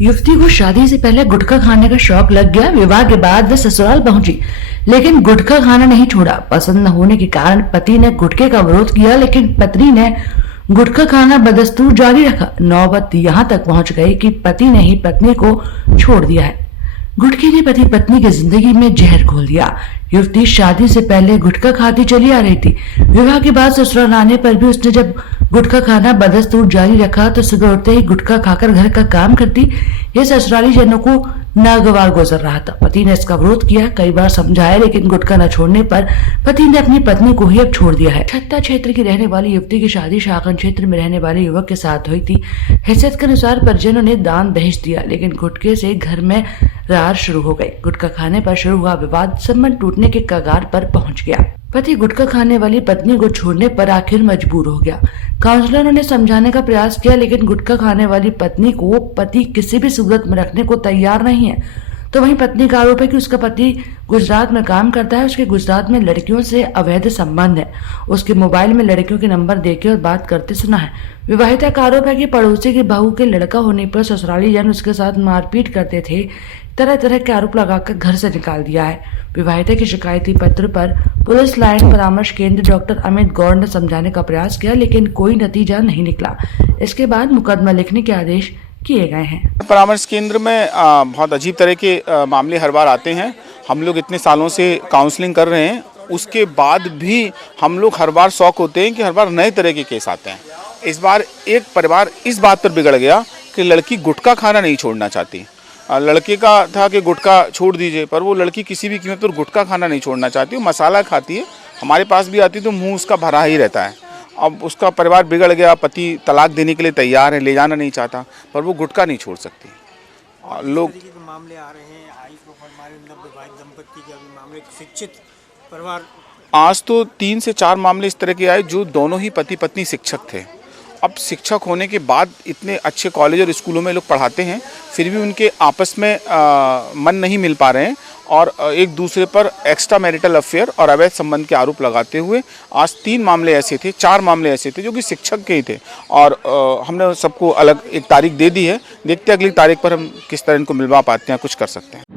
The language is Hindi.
युवती को शादी से पहले गुटखा खाने का शौक लग गया। विवाह के बाद वह ससुराल पहुंची, लेकिन गुटखा खाना नहीं छोड़ा। पसंद न होने के कारण पति ने गुटखे का विरोध किया, लेकिन पत्नी ने गुटखा खाना बदस्तूर जारी रखा। नौबत यहां तक पहुंच गई कि पति ने ही पत्नी को छोड़ दिया है। गुटखे ने पति पत्नी की जिंदगी में जहर घोल दिया। युवती शादी से पहले गुटखा खाती चली आ रही थी। विवाह के बाद ससुराल आने पर भी उसने जब गुटखा खाना बदस्तूर जारी रखा तो सुबह उठते ही गुटखा खाकर घर का काम करती। यह ससुराली जनों को नागवार गुजर रहा था। पति ने इसका विरोध किया, कई बार समझाया, लेकिन गुटखा न छोड़ने पर पति ने अपनी पत्नी को ही अब छोड़ दिया है। छत्ता क्षेत्र की रहने वाली युवती की शादी शाकन क्षेत्र में रहने वाले युवक के साथ हुई थी। हैसियत के अनुसार परिजनों ने दान दहेज दिया, लेकिन गुटखे से घर में रार शुरू हो गई। गुटखा खाने पर शुरू हुआ विवाद संबंध टूटने के कगार पर पहुंच गया। पति गुटखा खाने वाली पत्नी को छोड़ने पर आखिर मजबूर हो गया। काउंसलरों ने समझाने का प्रयास किया, लेकिन गुटखा खाने वाली पत्नी को पति किसी भी सूरत में रखने को तैयार नहीं है। तो वहीं पत्नी का आरोप है कि उसका पति गुजरात में काम करता है। उसके गुजरात में लड़कियों से अवैध संबंध है। उसके मोबाइल में लड़कियों के नंबर देके और बात करते सुना है। विवाहिता का आरोप है कि पड़ोसी की बहू के लड़का होने पर ससुराली जन उसके साथ मारपीट करते थे। तरह तरह के आरोप लगाकर घर से निकाल दिया है। विवाहिता के शिकायती पत्र पर पुलिस लाइन परामर्श केंद्र डॉक्टर अमित गौड़ ने समझाने का प्रयास किया, लेकिन कोई नतीजा नहीं निकला। इसके बाद मुकदमा लिखने के आदेश किए गए हैं। परामर्श केंद्र में बहुत अजीब तरह के मामले हर बार आते हैं। हम लोग इतने सालों से काउंसलिंग कर रहे हैं, उसके बाद भी हम लोग हर बार शौक होते हैं कि हर बार नए तरह के केस आते हैं। इस बार एक परिवार इस बात पर बिगड़ गया कि लड़की गुटखा खाना नहीं छोड़ना चाहती। लड़के का था कि गुटखा छोड़ दीजिए, पर वो लड़की किसी भी कीमत पर गुटखा खाना नहीं छोड़ना चाहती। वो मसाला खाती है, हमारे पास भी आती तो मुंह उसका भरा ही रहता है। अब उसका परिवार बिगड़ गया, पति तलाक देने के लिए तैयार है, ले जाना नहीं चाहता, पर वो गुटखा नहीं छोड़ सकती। लोग मामले आ रहे हैं, हाई प्रोफाइल वैवाहिक दंपति के अभी मामले शिक्षित परिवार। आज तो 3 से 4 मामले इस तरह के आए जो दोनों ही पति पत्नी शिक्षक थे। अब शिक्षक होने के बाद इतने अच्छे कॉलेज और स्कूलों में लोग पढ़ाते हैं, फिर भी उनके आपस में मन नहीं मिल पा रहे हैं और एक दूसरे पर एक्स्ट्रा मैरिटल अफेयर और अवैध संबंध के आरोप लगाते हुए आज 3 मामले ऐसे थे, 4 मामले ऐसे थे जो कि शिक्षक के ही थे। और हमने सबको अलग एक तारीख दे दी है। देखते हैं अगली तारीख पर हम किस तरह इनको मिलवा पाते हैं, कुछ कर सकते हैं।